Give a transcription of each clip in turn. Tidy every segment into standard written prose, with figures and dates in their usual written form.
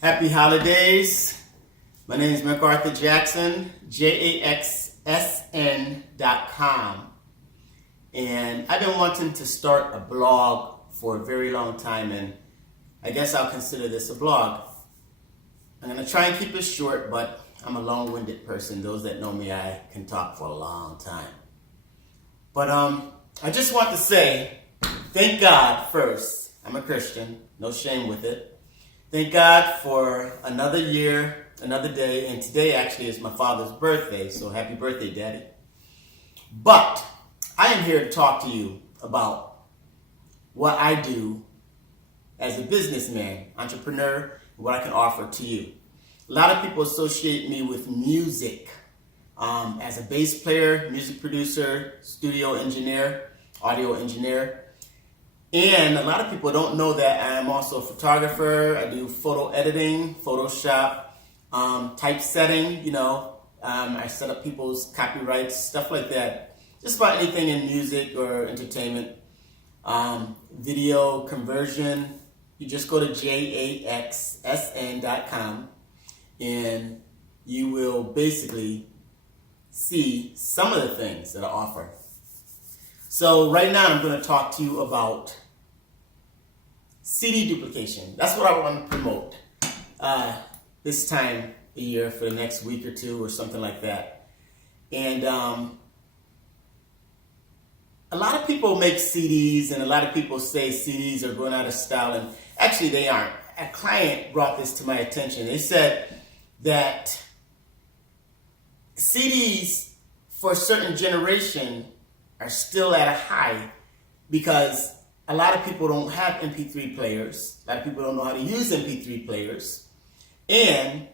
Happy holidays. My name is McAuthor Jackson, Jaxsn.com. And I've been wanting to start a blog for a very long time, and I guess I'll consider this a blog. I'm going to try and keep it short, but I'm a long-winded person. Those that know me, I can talk for a long time. But I just want to say, thank God first. I'm a Christian, no shame with it. Thank God for another year, another day, and today actually is my father's birthday, so happy birthday, Daddy. But I am here to talk to you about what I do as a businessman, entrepreneur, and what I can offer to you. A lot of people associate me with music as a bass player, music producer, studio engineer, audio engineer. And a lot of people don't know that I'm also a photographer. I do photo editing, Photoshop, typesetting, I set up people's copyrights, stuff like that. Just about anything in music or entertainment. Video conversion, you just go to Jaxsn.com and you will basically see some of the things that I offer. So right now I'm going to talk to you about CD duplication. That's what I want to promote this time of year for the next week or two or something like that. And a lot of people make CDs, and a lot of people say CDs are going out of style, and actually they aren't. A client brought this to my attention. They said that CDs for a certain generation are still at a high because a lot of people don't have MP3 players. A lot of people don't know how to use MP3 players. And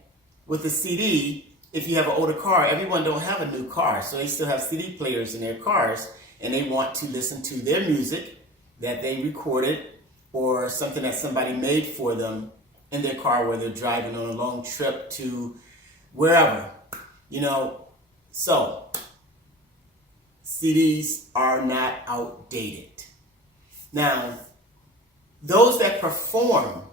with a CD, if you have an older car, everyone don't have a new car. So they still have CD players in their cars, and they want to listen to their music that they recorded or something that somebody made for them in their car where they're driving on a long trip to wherever, So CDs are not outdated. Now, those that perform,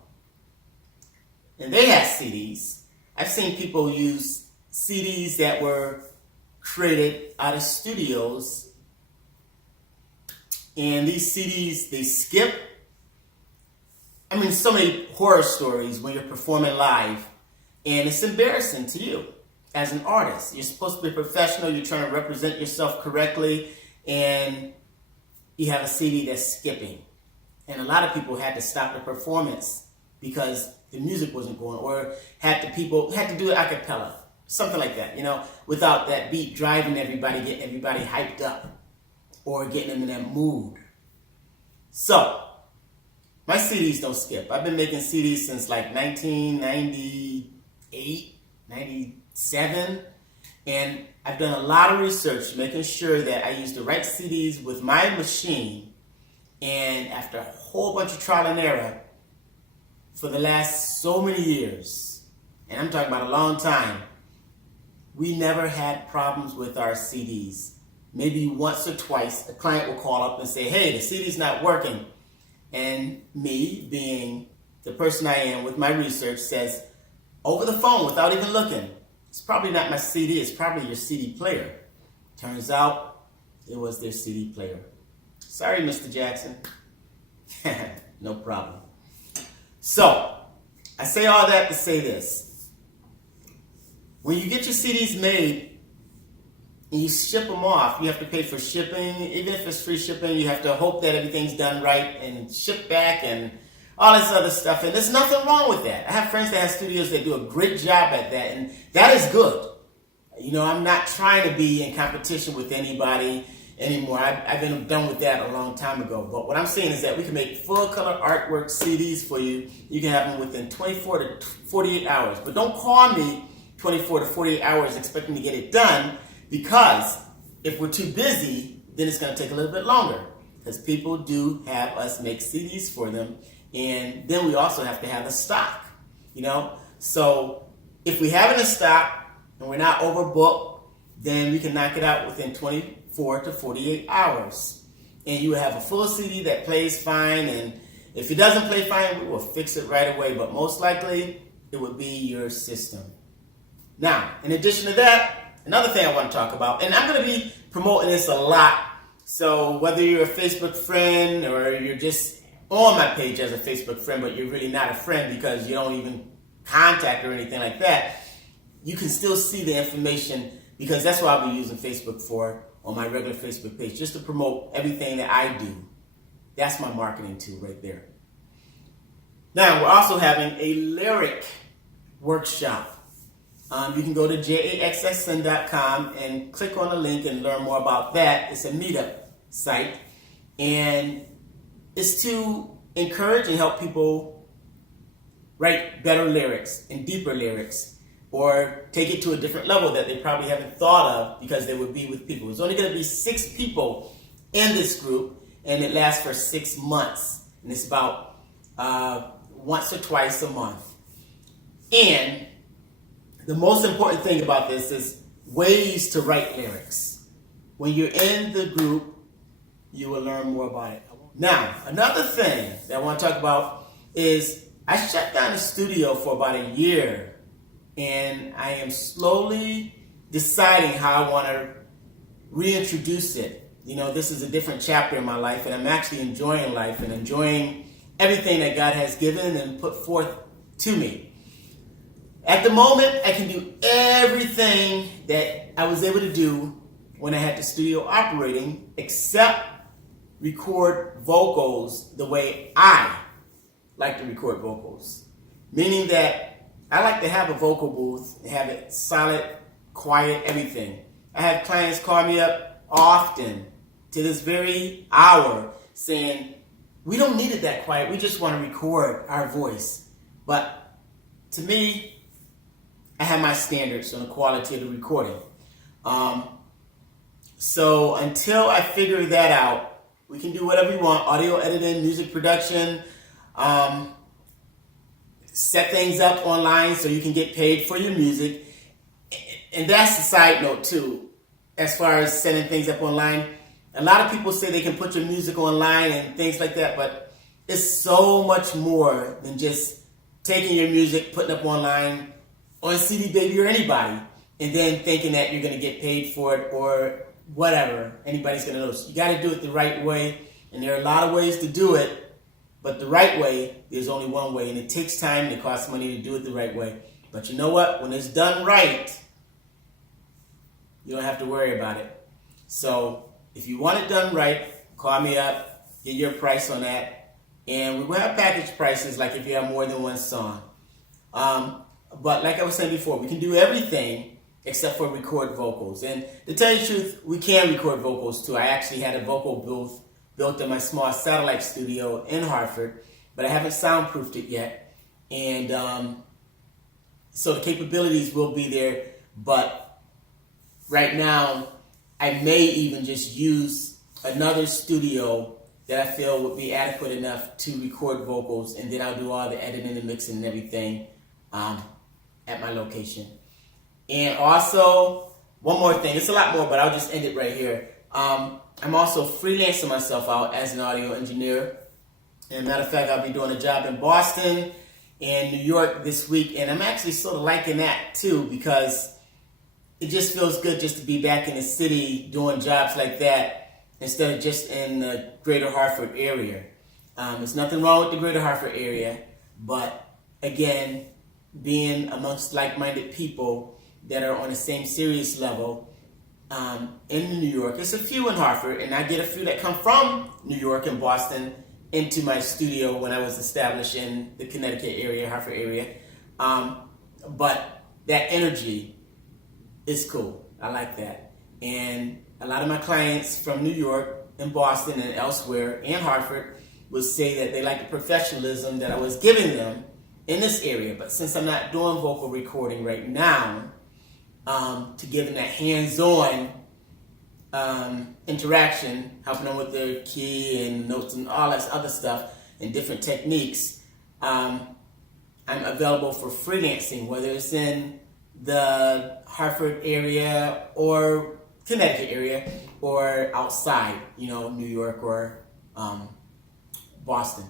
and they have CDs, I've seen people use CDs that were created out of studios, and these CDs, they skip. So many horror stories when you're performing live, and it's embarrassing to you as an artist. You're supposed to be professional, you're trying to represent yourself correctly, and you have a CD that's skipping. And a lot of people had to stop the performance because the music wasn't going, or had to do it a cappella, something like that, without that beat driving everybody, getting everybody hyped up, or getting them in that mood. So, my CDs don't skip. I've been making CDs since like 1998, 97, and I've done a lot of research making sure that I use the right CDs with my machine, and after a whole bunch of trial and error for the last so many years, and I'm talking about a long time, we never had problems with our CDs. Maybe once or twice a client will call up and say, hey, the CD's not working. And me, being the person I am with my research, says over the phone without even looking, it's probably not my CD, it's probably your CD player. Turns out it was their CD player. Sorry, Mr. Jackson. No problem. So, I say all that to say this. When you get your CDs made and you ship them off, you have to pay for shipping. Even if it's free shipping, you have to hope that everything's done right and ship back and all this other stuff. And there's nothing wrong with that. I have friends that have studios that do a great job at that, and that is good. I'm not trying to be in competition with anybody anymore. I've been done with that a long time ago. But what I'm saying is that we can make full color artwork CDs for you. You can have them within 24 to 48 hours. But don't call me 24 to 48 hours expecting to get it done, because if we're too busy, then it's going to take a little bit longer, because people do have us make CDs for them, and then we also have to have the stock, So if we have it in stock and we're not overbooked, then we can knock it out within 24 to 48 hours. And you have a full CD that plays fine, and if it doesn't play fine, we will fix it right away. But most likely, it would be your system. Now, in addition to that, another thing I want to talk about, and I'm going to be promoting this a lot, so whether you're a Facebook friend or you're just on my page as a Facebook friend, but you're really not a friend because you don't even contact or anything like that, you can still see the information, because that's what I'll be using Facebook for on my regular Facebook page, just to promote everything that I do. That's my marketing tool right there. Now, we're also having a lyric workshop. You can go to jaxsn.com and click on the link and learn more about that. It's a meetup site, and it's to encourage and help people write better lyrics and deeper lyrics, or take it to a different level that they probably haven't thought of, because they would be with people. It's only going to be 6 people in this group, and it lasts for 6 months, and it's about once or twice a month. And the most important thing about this is ways to write lyrics. When you're in the group, you will learn more about it. Now, another thing that I want to talk about is I shut down the studio for about a year, and I am slowly deciding how I want to reintroduce it. You know, this is a different chapter in my life, and I'm actually enjoying life and enjoying everything that God has given and put forth to me. At the moment, I can do everything that I was able to do when I had the studio operating, except record vocals the way I like to record vocals. Meaning that I like to have a vocal booth and have it solid, quiet, everything. I have clients call me up often to this very hour saying, we don't need it that quiet, we just want to record our voice. But to me, I have my standards on the quality of the recording. So until I figure that out, we can do whatever you want: audio editing, music production, set things up online so you can get paid for your music. And that's the side note too, as far as setting things up online. A lot of people say they can put your music online and things like that, but it's so much more than just taking your music, putting up online on CD Baby or anybody, and then thinking that you're going to get paid for it or whatever. Anybody's going to notice. You got to do it the right way, and there are a lot of ways to do it, but the right way, there's only one way, and it takes time and it costs money to do it the right way. But you know what? When it's done right, you don't have to worry about it. So if you want it done right, call me up, get your price on that, and we will have package prices, like if you have more than one song. But like I was saying before, we can do everything except for record vocals. And to tell you the truth, we can record vocals too. I actually had a vocal booth built in my small satellite studio in Hartford, but I haven't soundproofed it yet. And so the capabilities will be there, but right now I may even just use another studio that I feel would be adequate enough to record vocals, and then I'll do all the editing and mixing and everything at my location. And also, one more thing, it's a lot more, but I'll just end it right here. I'm also freelancing myself out as an audio engineer. And matter of fact, I'll be doing a job in Boston and New York this week, and I'm actually sort of liking that too, because it just feels good just to be back in the city doing jobs like that instead of just in the greater Hartford area. There's nothing wrong with the greater Hartford area, but again, being amongst like-minded people that are on the same serious level in New York. There's a few in Hartford, and I get a few that come from New York and Boston into my studio when I was established in the Connecticut area, Hartford area. But that energy is cool. I like that. And a lot of my clients from New York and Boston and elsewhere and Hartford would say that they like the professionalism that I was giving them in this area. But since I'm not doing vocal recording right now, to give them that hands-on interaction, helping them with their key and notes and all that other stuff and different techniques, I'm available for freelancing, whether it's in the Hartford area or Connecticut area or outside, New York or Boston.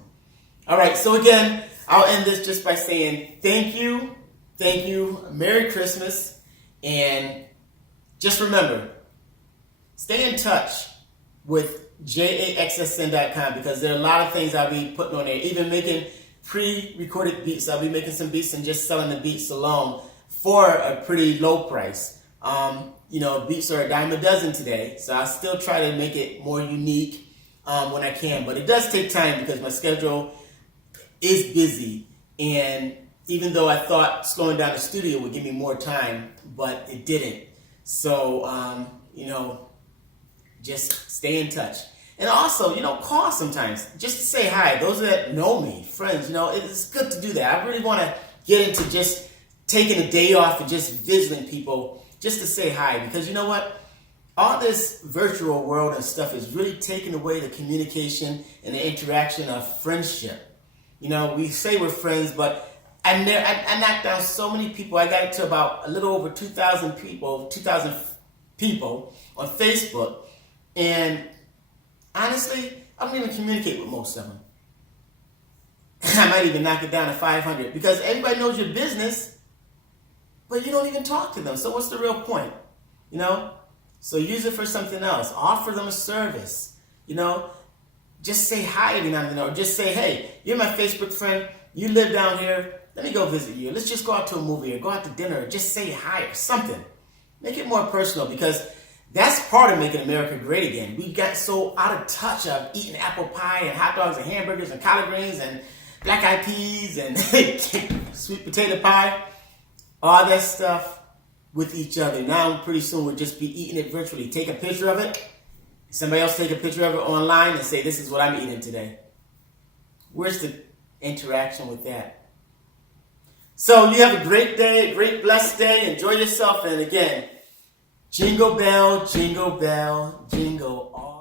All right, so again, I'll end this just by saying thank you thank you, Merry Christmas, and just remember, stay in touch with Jaxsn.com because there are a lot of things I'll be putting on there, even making pre-recorded beats. I'll be making some beats and just selling the beats alone for a pretty low price. Beats are a dime a dozen today, so I still try to make it more unique when I can. But it does take time because my schedule is busy, and even though I thought slowing down the studio would give me more time, but it didn't. So, just stay in touch. And also, call sometimes just to say hi. Those that know me, friends, it's good to do that. I really want to get into just taking a day off and just visiting people just to say hi. Because you know what? All this virtual world and stuff is really taking away the communication and the interaction of friendship. We say we're friends, but I knocked down so many people. I got it to about a little over 2,000 people on Facebook. And honestly, I don't even communicate with most of them. I might even knock it down to 500 because everybody knows your business, but you don't even talk to them. So what's the real point? So use it for something else. Offer them a service. Just say hi every now and then, or just say, hey, you're my Facebook friend. You live down here. Let me go visit you. Let's just go out to a movie or go out to dinner or just say hi or something. Make it more personal because that's part of making America great again. We got so out of touch of eating apple pie and hot dogs and hamburgers and collard greens and black eyed peas and sweet potato pie. All that stuff with each other. Now pretty soon we'll just be eating it virtually. Take a picture of it. Somebody else take a picture of it online and say, this is what I'm eating today. Where's the interaction with that? So you have a great day, a great blessed day. Enjoy yourself. And again, jingle bell, jingle all.